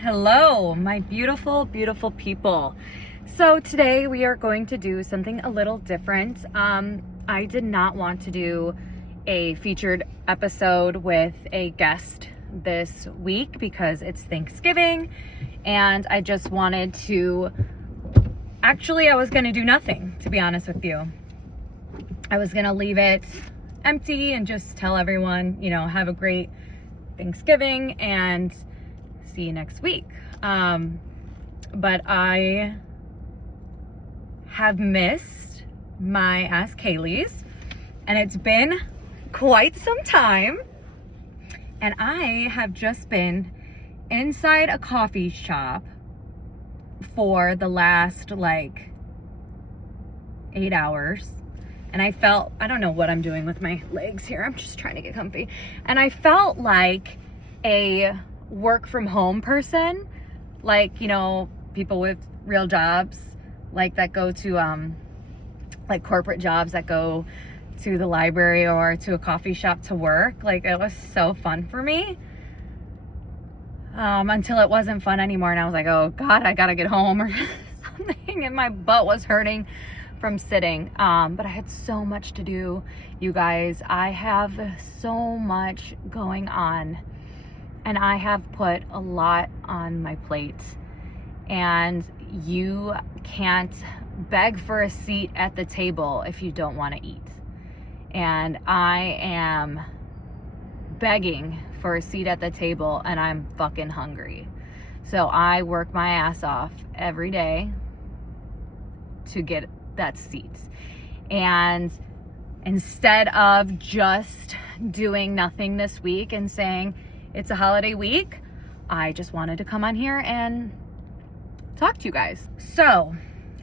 Hello, my beautiful, beautiful people. So today we are going to do something a little different. I did not want to do a featured episode with a guest this week because it's Thanksgiving and I just wanted to, I was going to do nothing, to be honest with you. I was going to leave it empty and just tell everyone, have a great Thanksgiving and see you next week. But I have missed my Ask Kaylee's, and it's been quite some time. And I have just been inside a coffee shop for the last 8 hours. And I don't know what I'm doing with my legs here. I'm just trying to get comfy. And I felt like a work from home person, people with real jobs, that go to, corporate jobs that go to the library or to a coffee shop to work. It was so fun for me. Until it wasn't fun anymore. And I was like, oh God, I gotta get home or something. And my butt was hurting from sitting. But I had so much to do, you guys. I have so much going on and I have put a lot on my plate, and you can't beg for a seat at the table if you don't want to eat. And I am begging for a seat at the table and I'm fucking hungry. So I work my ass off every day to get that seat. And instead of just doing nothing this week and saying it's a holiday week, I just wanted to come on here and talk to you guys. So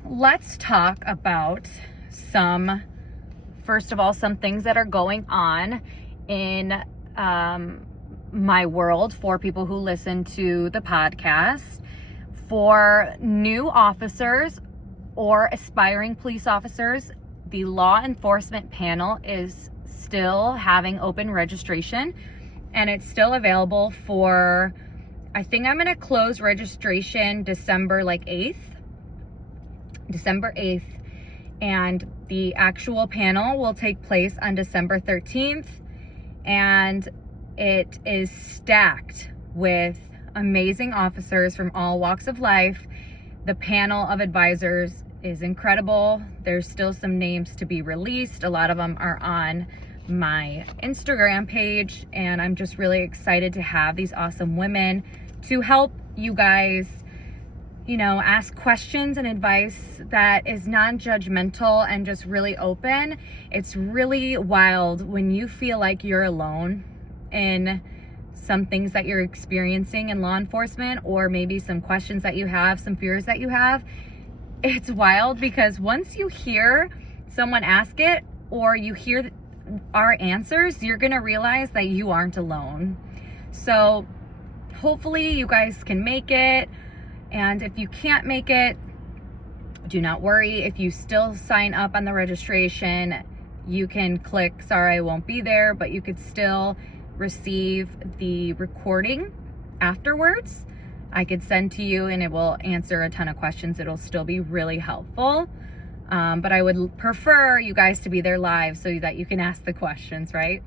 let's talk about first of all, some things that are going on in my world for people who listen to the podcast. For new officers or aspiring police officers, the law enforcement panel is still having open registration, and it's still available for, I think I'm going to close registration December 8th, and the actual panel will take place on December 13th, and it is stacked with amazing officers from all walks of life. The panel of advisors is incredible. There's still some names to be released. A lot of them are on my Instagram page, and I'm just really excited to have these awesome women to help you guys, ask questions and advice that is non-judgmental and just really open. It's really wild when you feel like you're alone in some things that you're experiencing in law enforcement, or maybe some questions that you have, some fears that you have. It's wild because once you hear someone ask it, or you hear our answers, you're gonna realize that you aren't alone. So hopefully you guys can make it. And if you can't make it, do not worry. If you still sign up on the registration, you can click sorry I won't be there, but you could still receive the recording afterwards. I could send to you and it will answer a ton of questions. It'll still be really helpful. But I would prefer you guys to be there live so that you can ask the questions, right?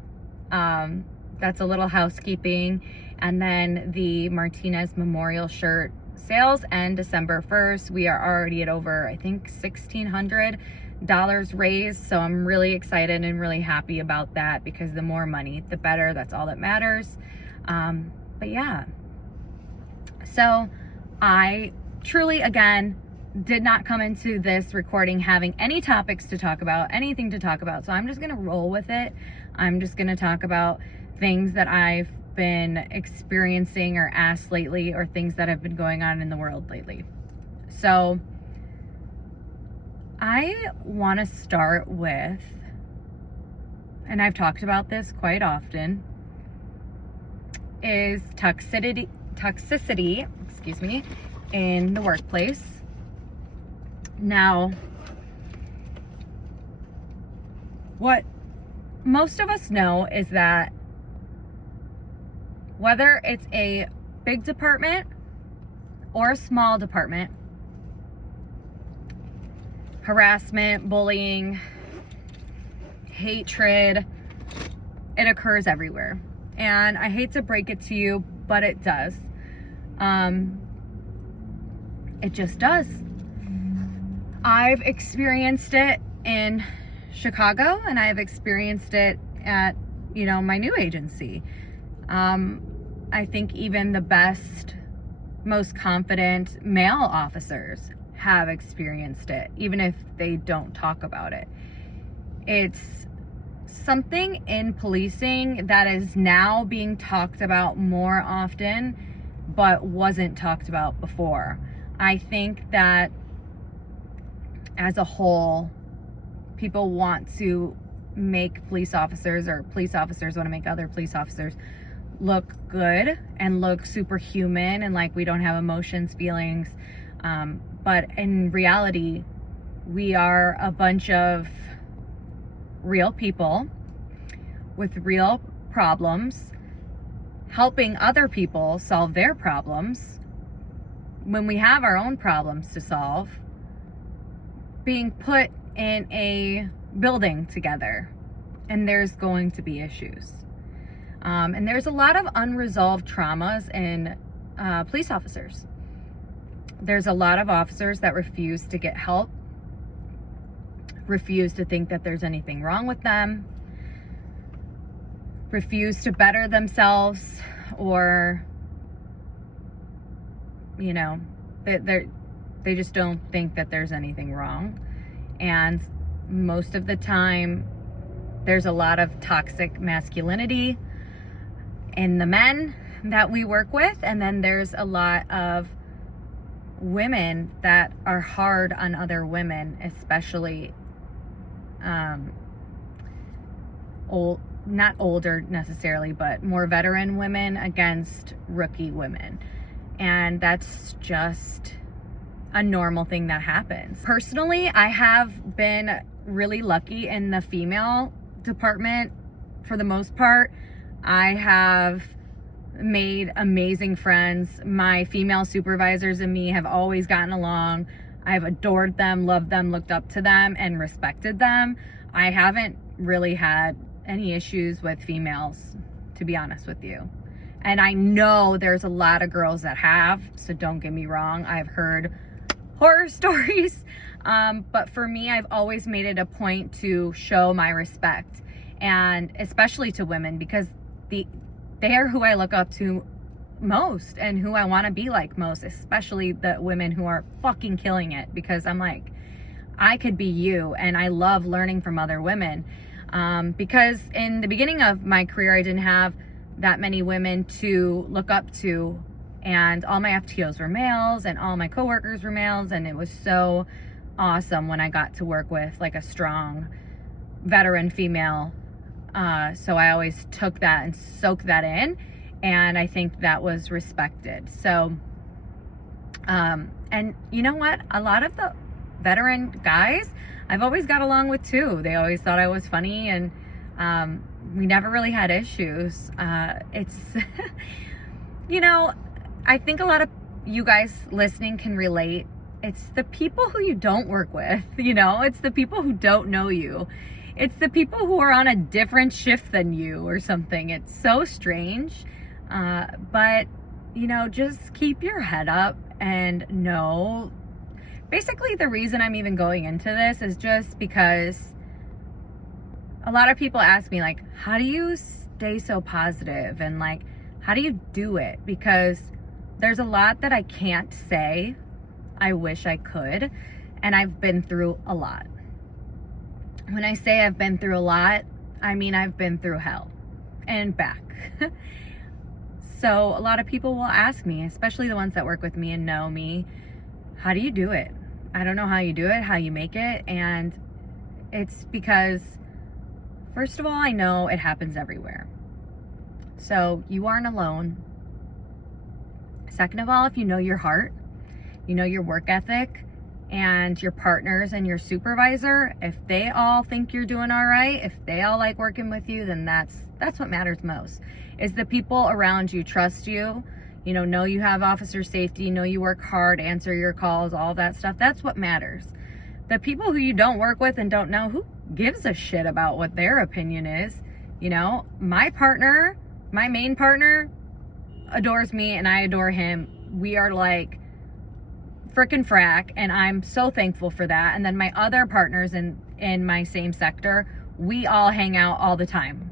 That's a little housekeeping. And then the Martinez Memorial shirt sales end December 1st. We are already at over, I think, $1,600 raised. So I'm really excited and really happy about that, because the more money, the better. That's all that matters. But yeah. So I truly, again, did not come into this recording having any topics to talk about, anything to talk about. So I'm just going to roll with it. I'm just going to talk about things that I've been experiencing or asked lately, or things that have been going on in the world lately. So I want to start with, and I've talked about this quite often, is toxicity, in the workplace. Now, what most of us know is that whether it's a big department or a small department, harassment, bullying, hatred, it occurs everywhere. And I hate to break it to you, but it does. It just does. I've experienced it in Chicago, and I've experienced it at, my new agency. I think even the best, most confident male officers have experienced it, even if they don't talk about it. It's something in policing that is now being talked about more often, but wasn't talked about before. I think that as a whole, people want to make police officers, or police officers want to make other police officers look good and look superhuman and like we don't have emotions, feelings. But in reality, we are a bunch of real people with real problems, helping other people solve their problems when we have our own problems to solve, being put in a building together, and there's going to be issues. And there's a lot of unresolved traumas in police officers. There's a lot of officers that refuse to get help, refuse to think that there's anything wrong with them, refuse to better themselves, or they just don't think that there's anything wrong. And most of the time, there's a lot of toxic masculinity in the men that we work with, and then there's a lot of women that are hard on other women, especially not older necessarily, but more veteran women against rookie women. And that's just a normal thing that happens. Personally, I have been really lucky in the female department for the most part. I have made amazing friends. My female supervisors and me have always gotten along. I've adored them, loved them, looked up to them, and respected them. I haven't really had any issues with females, to be honest with you. And I know there's a lot of girls that have, so don't get me wrong. I've heard horror stories. But for me, I've always made it a point to show my respect, and especially to women, because they are who I look up to most and who I want to be like most, especially the women who are fucking killing it, because I'm like, I could be you, and I love learning from other women. Because in the beginning of my career, I didn't have that many women to look up to, and all my FTOs were males and all my coworkers were males, and it was so awesome when I got to work with like a strong veteran female. So I always took that and soaked that in, and I think that was respected. So and you know what, a lot of the veteran guys I've always got along with too. They always thought I was funny, and we never really had issues. It's I think a lot of you guys listening can relate. It's the people who you don't work with, it's the people who don't know you. It's the people who are on a different shift than you or something. It's so strange. But, just keep your head up and know. Basically, the reason I'm even going into this is just because a lot of people ask me, like, how do you stay so positive? And, like, how do you do it? Because there's a lot that I can't say. I wish I could. And I've been through a lot. When I say I've been through a lot, I mean I've been through hell and back. So a lot of people will ask me, especially the ones that work with me and know me, how do you do it? I don't know how you do it, how you make it. And it's because, first of all, I know it happens everywhere. So you aren't alone. Second of all, if you know your heart, you know your work ethic, and your partners and your supervisor, if they all think you're doing all right, if they all like working with you, then that's what matters most, is the people around you trust you. know you have officer safety, know you work hard, answer your calls, all that stuff. That's what matters. The people who you don't work with and don't know, who gives a shit about what their opinion is? My partner, my main partner, adores me and I adore him. We are like frickin' frack, and I'm so thankful for that. And then my other partners in my same sector, we all hang out all the time,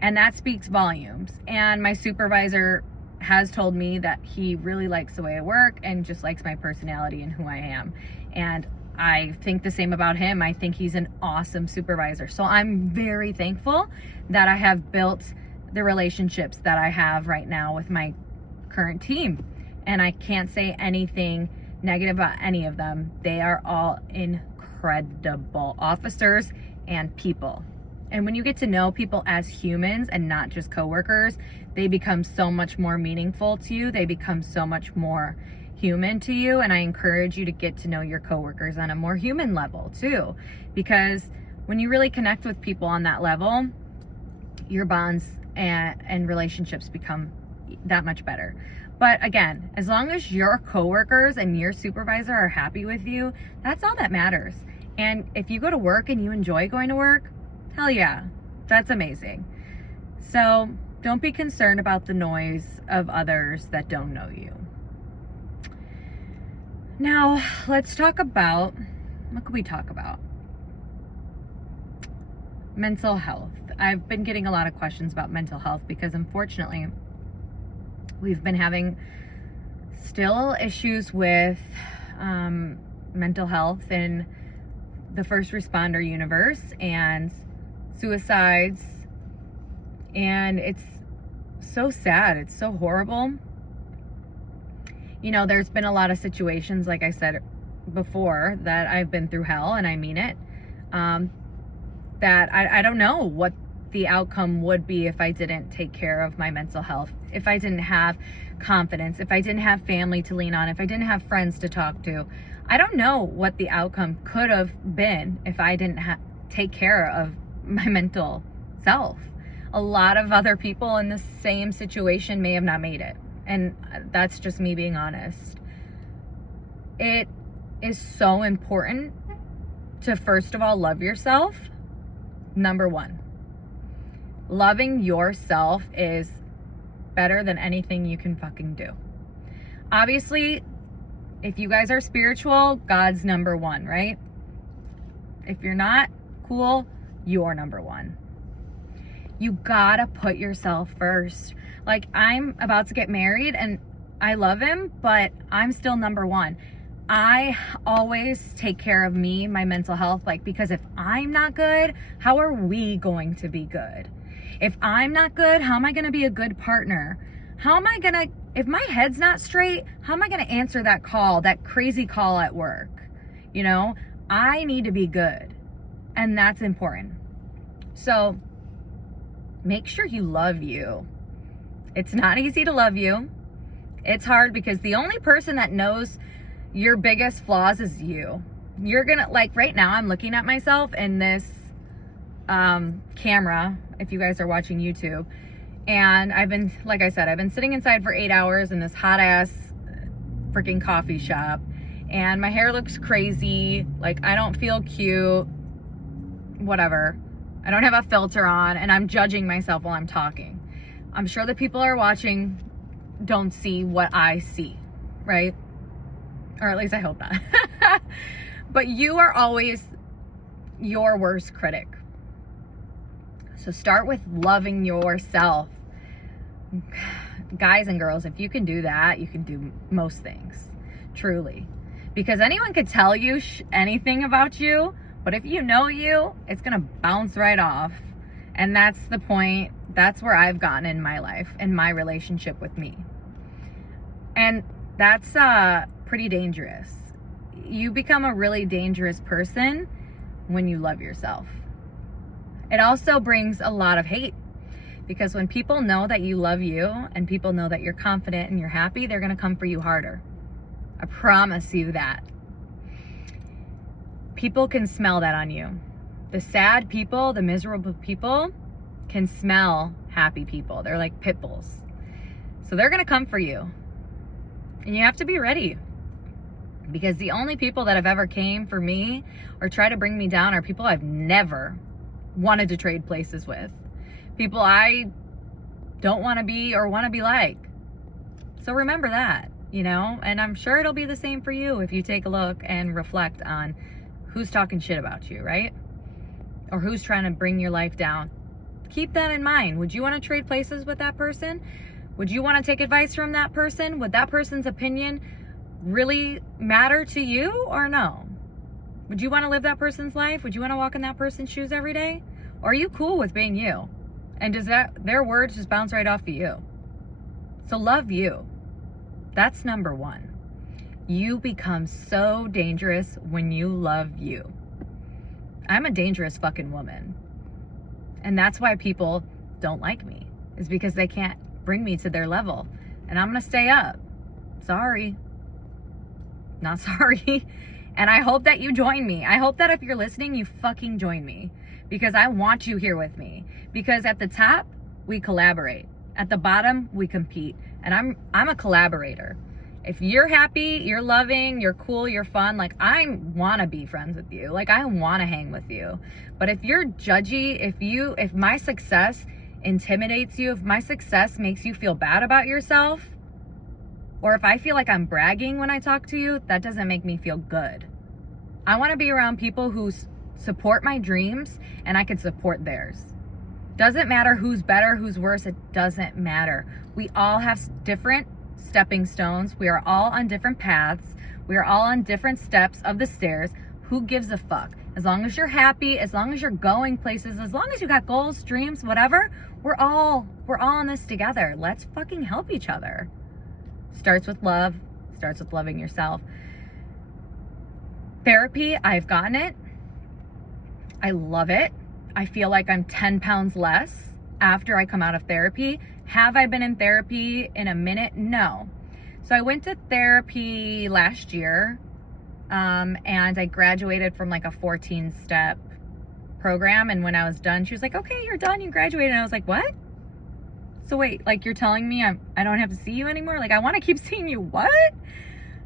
and that speaks volumes. And my supervisor has told me that he really likes the way I work and just likes my personality and who I am, and I think the same about him. I think he's an awesome supervisor. So I'm very thankful that I have built the relationships that I have right now with my current team, and I can't say anything negative about any of them. They are all incredible officers and people. And when you get to know people as humans and not just coworkers, they become so much more meaningful to you. They become so much more human to you. And I encourage you to get to know your coworkers on a more human level too, because when you really connect with people on that level, your bonds and relationships become that much better. But again, as long as your coworkers and your supervisor are happy with you, that's all that matters. And if you go to work and you enjoy going to work, hell yeah, that's amazing. So don't be concerned about the noise of others that don't know you. Now, let's talk about, what could we talk about? Mental health. I've been getting a lot of questions about mental health because unfortunately, we've been having still issues with mental health in the first responder universe and suicides. And it's so sad. It's so horrible. There's been a lot of situations, like I said before, that I've been through hell, and I mean it, that I don't know what the outcome would be if I didn't take care of my mental health, if I didn't have confidence, if I didn't have family to lean on, if I didn't have friends to talk to. I don't know what the outcome could have been if I didn't take care of my mental self. A lot of other people in the same situation may have not made it. And that's just me being honest. It is so important to, first of all, love yourself. Number one. Loving yourself is better than anything you can fucking do. Obviously, if you guys are spiritual, God's number one, right? If you're not, cool, you're number one. You gotta put yourself first. Like, I'm about to get married and I love him, but I'm still number one. I always take care of me, my mental health, because if I'm not good, how are we going to be good? If I'm not good, how am I gonna be a good partner? If my head's not straight, how am I gonna answer that call, that crazy call at work? I need to be good, and that's important. So make sure you love you. It's not easy to love you. It's hard because the only person that knows your biggest flaws is you. You're gonna, right now I'm looking at myself in this camera, if you guys are watching YouTube, and I've been sitting inside for 8 hours in this hot ass freaking coffee shop, and my hair looks crazy, I don't feel cute, whatever. I don't have a filter on, and I'm judging myself while I'm talking. I'm sure the people are watching don't see what I see, right? Or at least I hope not. But you are always your worst critic. So start with loving yourself. Guys and girls, if you can do that, you can do most things, truly. Because anyone could tell you anything about you, but if you know you, it's gonna bounce right off. And that's the point. That's where I've gotten in my life, in my relationship with me. And that's pretty dangerous. You become a really dangerous person when you love yourself. It also brings a lot of hate, because when people know that you love you and people know that you're confident and you're happy, they're gonna come for you harder. I promise you that. People can smell that on you. The sad people, the miserable people can smell happy people. They're like pit bulls. So they're gonna come for you. And you have to be ready. Because the only people that have ever came for me or try to bring me down are people I've never wanted to trade places with. People I don't want to be or want to be like. So remember that, you know? And I'm sure it'll be the same for you if you take a look and reflect on who's talking shit about you, right? Or who's trying to bring your life down. Keep that in mind. Would you want to trade places with that person? Would you want to take advice from that person? Would that person's opinion really matter to you or no? Would you want to live that person's life? Would you want to walk in that person's shoes every day? Or are you cool with being you? And does their words just bounce right off of you? So love you. That's number one. You become so dangerous when you love you. I'm a dangerous fucking woman. And that's why people don't like me, is because they can't bring me to their level. And I'm going to stay up. Sorry. Not sorry. And I hope that you join me. I hope that if you're listening, you fucking join me. Because I want you here with me. Because at the top, we collaborate. At the bottom, we compete. And I'm a collaborator. If you're happy, you're loving, you're cool, you're fun, like I want to be friends with you. Like I want to hang with you. But if you're judgy, if my success intimidates you, if my success makes you feel bad about yourself, or if I feel like I'm bragging when I talk to you, that doesn't make me feel good. I want to be around people who support my dreams and I can support theirs. Doesn't matter who's better, who's worse, it doesn't matter. We all have different stepping stones. We are all on different paths. We are all on different steps of the stairs. Who gives a fuck? As long as you're happy, as long as you're going places, as long as you got goals, dreams, whatever, we're all in this together. Let's fucking help each other. Starts with love, starts with loving yourself. Therapy, I've gotten it. I love it. I feel like I'm 10 pounds less after I come out of therapy. Have I been in therapy in a minute? No. So I went to therapy last year, and I graduated from like a 14-step program. And when I was done, she was like, okay, you're done. You graduated. And I was like, what? So wait, like you're telling me I don't have to see you anymore? Like I want to keep seeing you. What?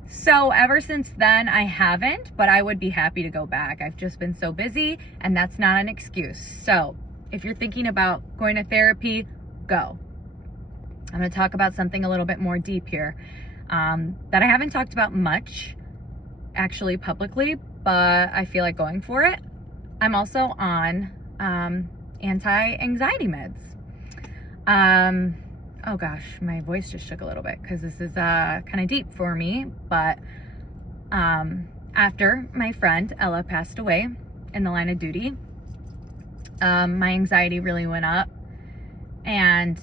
So ever since then, I haven't, but I would be happy to go back. I've just been so busy, and that's not an excuse. So if you're thinking about going to therapy, go. I'm going to talk about something a little bit more deep here that I haven't talked about much, actually publicly, but I feel like going for it. I'm also on anti-anxiety meds. Oh gosh, my voice just shook a little bit because this is kind of deep for me. But after my friend Ella passed away in the line of duty, my anxiety really went up. And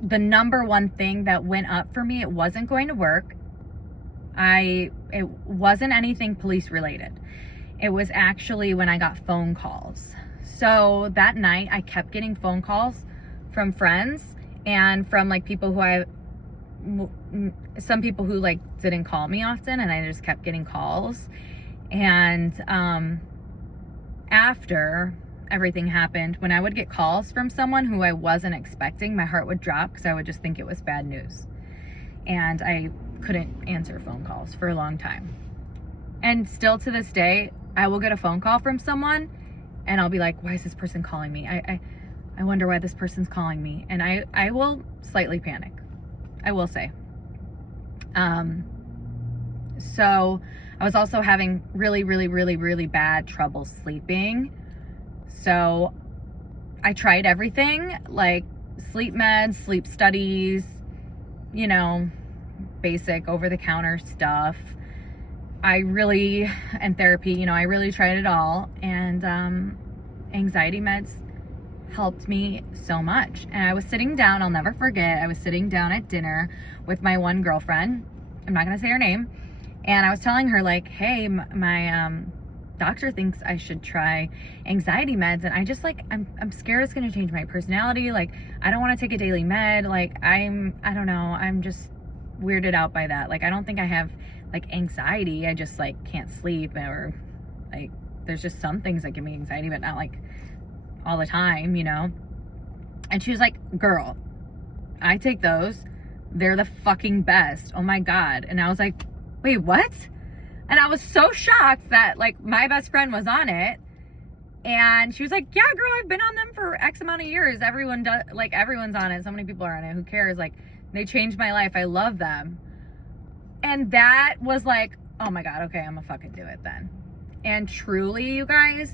the number one thing that went up for me, it wasn't going to work. It wasn't anything police related. It was actually when I got phone calls. So that night I kept getting phone calls from friends and from like people some people who like didn't call me often, and I just kept getting calls. And after everything happened, when I would get calls from someone who I wasn't expecting, my heart would drop because I would just think it was bad news. And I couldn't answer phone calls for a long time. And still to this day, I will get a phone call from someone and I'll be like, why is this person calling me? I wonder why this person's calling me. And I will slightly panic, I will say. So I was also having really, really, really, really bad trouble sleeping. So I tried everything, like sleep meds, sleep studies, basic over-the-counter stuff. And therapy, I really tried it all. And anxiety meds helped me so much. And I was sitting down, I'll never forget, I was sitting down at dinner with my one girlfriend. I'm not gonna say her name. And I was telling her like, hey, my doctor thinks I should try anxiety meds. And I just I'm scared it's gonna change my personality. Like, I don't wanna take a daily med. Like, I don't know, I'm just weirded out by that. Like, I don't think I have like anxiety. I just like can't sleep, or like there's just some things that give me anxiety, but not like all the time, And she was like, girl, I take those. they're the fucking best. Oh my God. And I was like, wait, what? And I was so shocked that like my best friend was on it. And she was like, yeah, girl, I've been on them for X amount of years. Everyone does, like, everyone's on it. So many people are on it. Who cares? Like, they changed my life. I love them. And that was like, oh my God, okay, I'm gonna fucking do it then. And truly, you guys,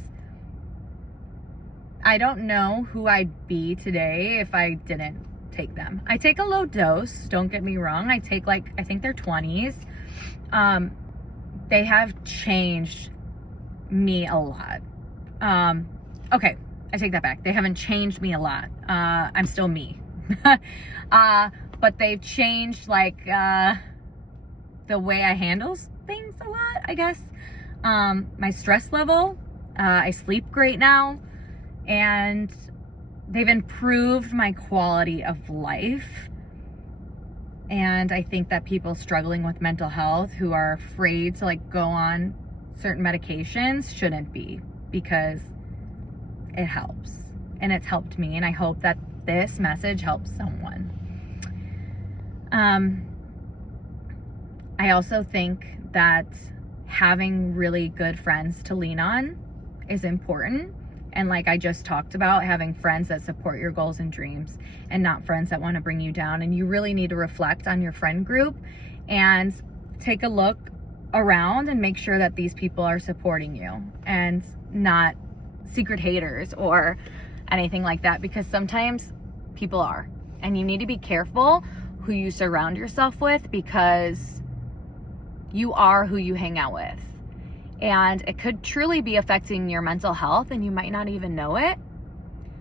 I don't know who I'd be today if I didn't take them. I take a low dose, don't get me wrong. I take like, I think they're 20s. They have changed me a lot. Okay, I take that back. They haven't changed me a lot. I'm still me. But they've changed like the way I handle things a lot, I guess. My stress level, I sleep great now, and they've improved my quality of life. And I think that people struggling with mental health who are afraid to like go on certain medications shouldn't be, because it helps, and it's helped me, and I hope that this message helps someone. I also think that having really good friends to lean on is important. And like I just talked about, having friends that support your goals and dreams and not friends that want to bring you down. And you really need to reflect on your friend group and take a look around and make sure that these people are supporting you and not secret haters or anything like that, because sometimes people are, and you need to be careful who you surround yourself with, because you are who you hang out with, and it could truly be affecting your mental health and you might not even know it.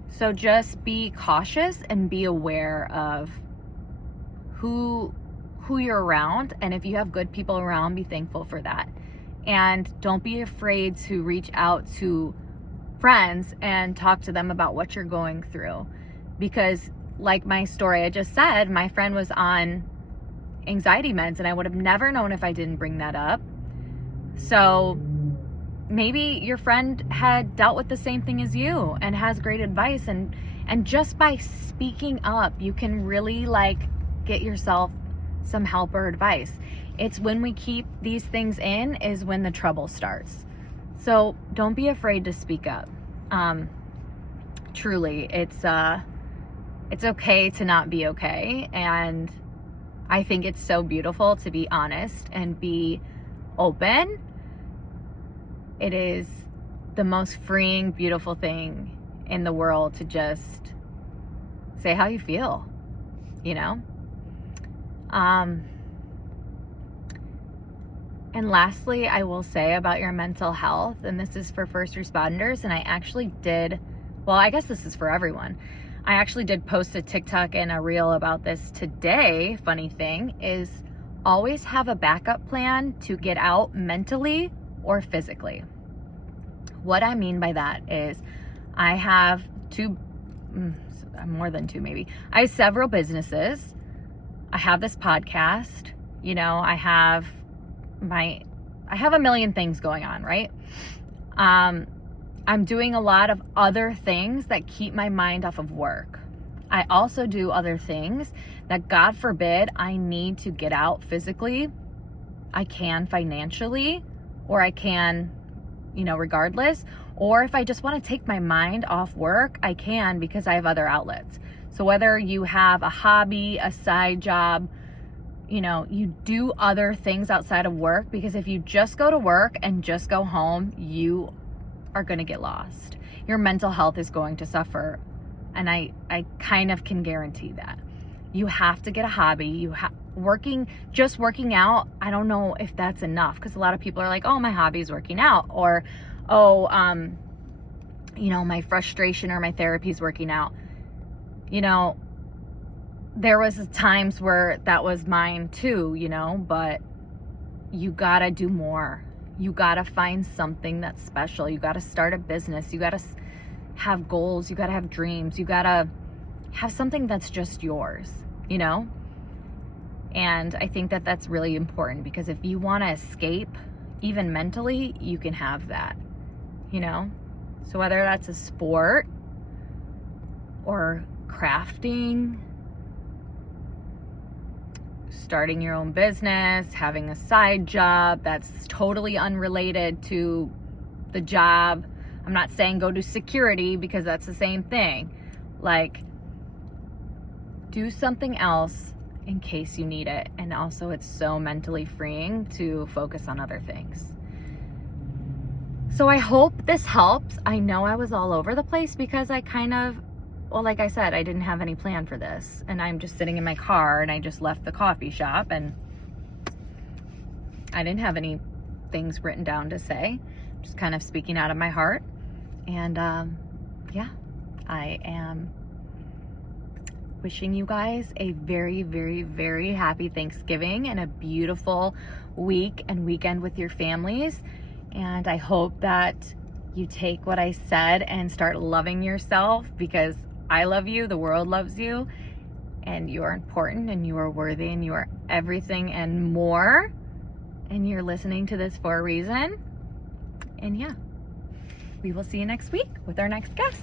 So just be cautious and be aware of who you're around, and if you have good people around, be thankful for that. And don't be afraid to reach out to friends and talk to them about what you're going through, because like my story I just said, my friend was on anxiety meds, and I would have never known if I didn't bring that up. So maybe your friend had dealt with the same thing as you and has great advice, and just by speaking up, you can really like get yourself some help or advice. It's when we keep these things in is when the trouble starts. So don't be afraid to speak up. Truly, it's okay to not be okay. And I think it's so beautiful to be honest and be open. It is the most freeing, beautiful thing in the world to just say how you feel, you know? And lastly, I will say about your mental health, and this is for first responders, and I actually did, well, I guess this is for everyone. I actually did post a TikTok and a reel about this today. Funny thing is, always have a backup plan to get out mentally or physically. What I mean by that is I have more than two maybe. I have several businesses. I have this podcast, you know, I have a million things going on, right? I'm doing a lot of other things that keep my mind off of work. I also do other things that, God forbid, I need to get out physically. I can financially, or I can, you know, regardless. Or if I just want to take my mind off work, I can, because I have other outlets. So whether you have a hobby, a side job, you know, you do other things outside of work, because if you just go to work and just go home, you are going to get lost. Your mental health is going to suffer. And I kind of can guarantee that. You have to get a hobby. Just working out, I don't know if that's enough, because a lot of people are like, oh, my hobby is working out, or, oh, you know, my frustration or my therapy is working out. You know, there was times where that was mine too, you know, but you gotta do more. You gotta find something that's special. You gotta start a business. You gotta have goals. You gotta have dreams. You gotta have something that's just yours, you know? And I think that that's really important, because if you want to escape, even mentally, you can have that, you know? So whether that's a sport or crafting, starting your own business, having a side job that's totally unrelated to the job. I'm not saying go do security because that's the same thing. Like, do something else in case you need it. And also, it's so mentally freeing to focus on other things. So I hope this helps. I know I was all over the place because I kind of, well, like I said, I didn't have any plan for this. And I'm just sitting in my car and I just left the coffee shop and I didn't have any things written down to say. Just kind of speaking out of my heart. And yeah, I am wishing you guys a very, very, very happy Thanksgiving and a beautiful week and weekend with your families. And I hope that you take what I said and start loving yourself, because I love you, the world loves you, and you are important and you are worthy and you are everything and more. And you're listening to this for a reason. And yeah, we will see you next week with our next guest.